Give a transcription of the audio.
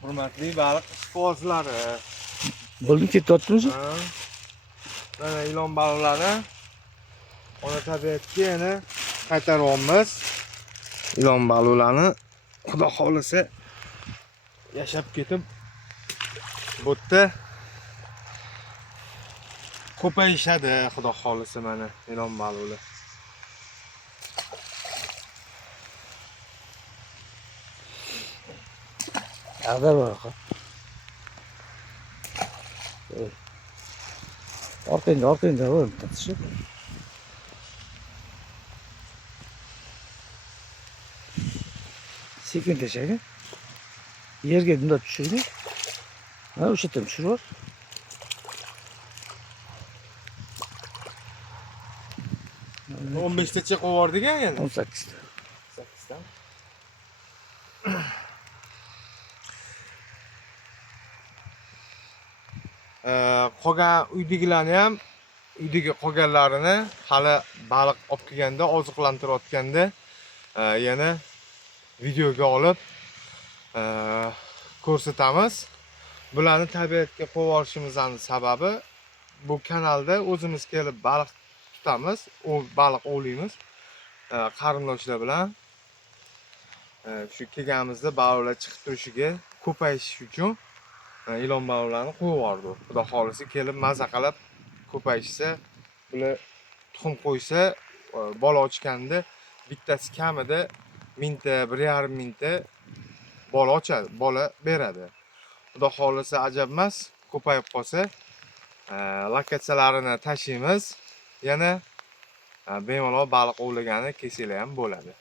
Hurmatli baliq ishqibozlari. Bo'ldi ketyaptimiz? Mana ilon baliqlari ona tabiatga yana qaytaryapmiz. Ilon baliqlarni xudo xolisa yashab ketib bu yerda ko'payishadi, xudo xolisa mana ilon baliqlar. Ag'dar bor. Orqangda bo'lib tatishib. Sekin tashagi. Yerga bunday tushirdi. Ha, o'sha yerdan tushirib bor. Hı, 15 tacha qo'yib yubordik-a yana. 18 ta. 8 ta. Qolgan uydagilarni ham, uydagi qolganlarini hali baliq olib kelganda, oziqlantirayotganda yana videoga olib ko'rsatamiz. Bularni tabiatga qo'yib yuborishimizning sababi bu kanalda o'zimiz kelib baliq tutamiz, baliq ovlaymiz. Qarindoshlar bilan shu kelganimizda baliqlar chiqib turishiga, ko'payishi uchun ilon baliqlarini qo'yib yubordik. Xudo xolisa kelib maza qilib ko'payishsa, bular tuxum qo'ysa, bola ochganda bittasi kamida 1000 ta, 1,5 mingta bola ochadi, bola beradi. Xudo xolisa ajab emas, ko'payib qolsa, lokatsiyalarini tashiymiz. Yana bemalol baliq ovlagani kelsanglar ham bo'ladi.